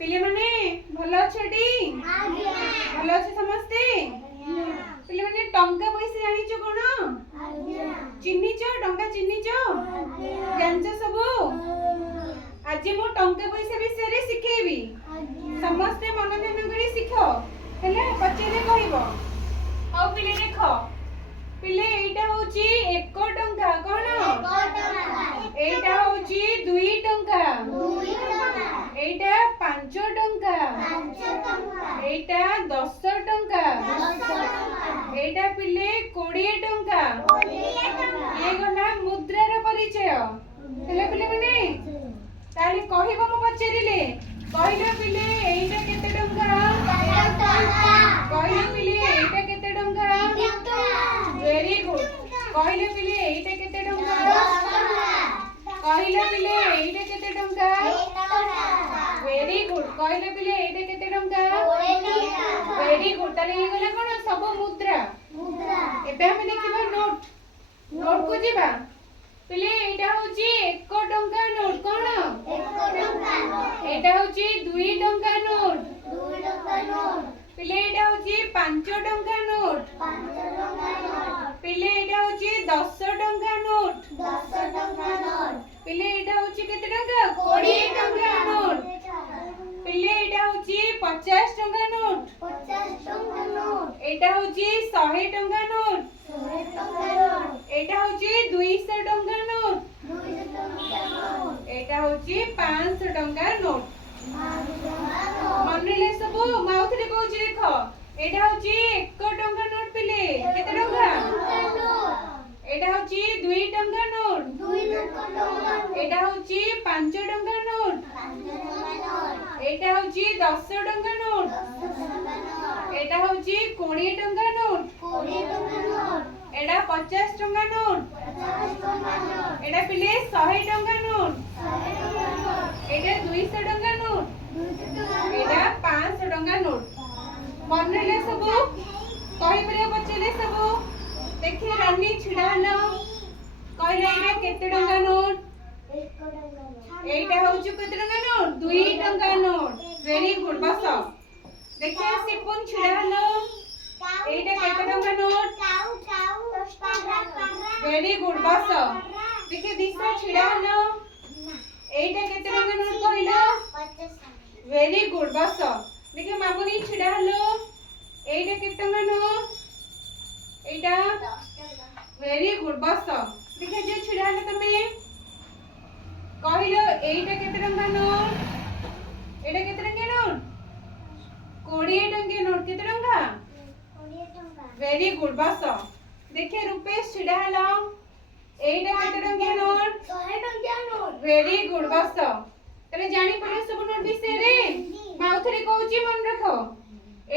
पिले माने भल अच्छी भल अच्छे समस्ते पिले माने टंका पैसा जानिଛ कोन चिन्हिଛ टंका चिन्हिଛ जानछ सबु आज मो टंका पैसा विषय रे सिखेबी समस्ते मन ध्यान करी सिख हेले पचेरे कहबो आ पिले देख पिले एटा होची 1 टंका कोन 1 टंका एटा होची 2 टंका 2 टंका एटा 5 टंका 5 टंका एटा 10 टंका 10 टंका एटा पिले 20 टंका 20 टंका ये गला मुद्रार परिचय हेले पिले माने ताले कहिबो मो पचेरिले कहिलो पिले एटा केते टंका 4 टंका कहिलो पिले एटा केते टंका 3 टंका वेरी गुड कहिलो पिले एटा केते टंका 10 टंका कहिलो पिले एटा केते टंका 1 टंका वेरी गुड कहिलो पिले एटा केते टंका 20 टंका वेरी गुड ताले हे गला कोन सब मुद्रा मुद्रा एबे हम देखिबा नोट नोट को जिबा पिले एटा होची 1 टंका नोट कोन 1 टंका एटा होची 2 टंका नोट 2 टंका नोट पिले एटा होची 5 टंका नोट 5 टंका नोट पिले एटा होची 10 टंका नोट 10 टंका नोट पिले एटा होची केते टंका 20 टंका नोट पिले एटा होची 50 टंका नोट 50 टंका नोट एटा होची 100 टंका नोट 100 टंका नोट एटा होची 200 टंका नोट 200 टंका नोट एटा होची 500 टंका नोट मनले सबु माउथरे कहूची देख एटा होची 1 टंका नोट पिले केते टंका एटा होची 2 टंका नोट 2 टंका एटा होची 5 टंका नोट 5 टंका नोट एटा होची 10 टंका नोट एटा होची 20 टंका नोट 20 टंका नोट एटा 50 टंका नोट 50 टंका नोट एटा पिले 100 टंका नोट 100 टंका नोट एटा 200 टंका नोट 200 टंका एटा 500 टंका नोट मनले सबु कहि परिया पचले सबु देखि रानी छिडा हलो कहले एटा केते टंका नोट 1 टंका नोट एटा होची केते टंका नोट 2 टंका नोट वेरी गुड बस देखि सिपुन छिडा हलो एटा केते टंका नोट काउ काउ 10 टंका वेरी गुड बस देखि दिशा छिडा हलो एटा केते टंका नोट कहिलो 50 वेरी गुड बस देखि मामुनी छिडा हलो एटा केते टंका नोट एटा 10 टंका वेरी गुड बस देखि जे छिडा हलो तमे कहिलो एटा केते टंका नोट एटा केते टंका नोट 20 टंका नोट केते टंका 20 टंका वेरी गुड बस देखि रुपेश छिडा हलो एटा केते टंका नोट 100 टंका नोट वेरी गुड बस तले जानि पले सब नोट विषय रे माउथरे कहूची मन रखो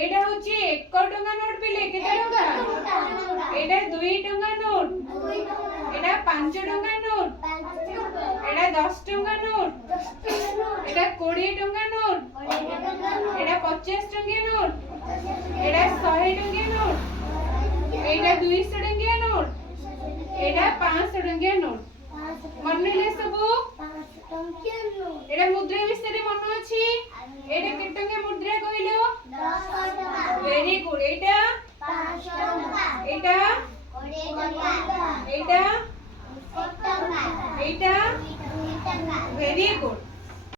एटा होची 1 टंका नोट पिले केते टंका एटा 2 टंका नोट 2 टंका एटा 5 टंका नोट 5 टंका एटा 10 टंका नोट 10 टंका नोट एटा 20 टंका नोट 20 टंका नोट एटा 50 टंका नोट एटा 100 टंका नोट एटा 200 टंका नोट एटा 500 टंका नोट मनले सबु 500 टंका नोट एटा मुद्रा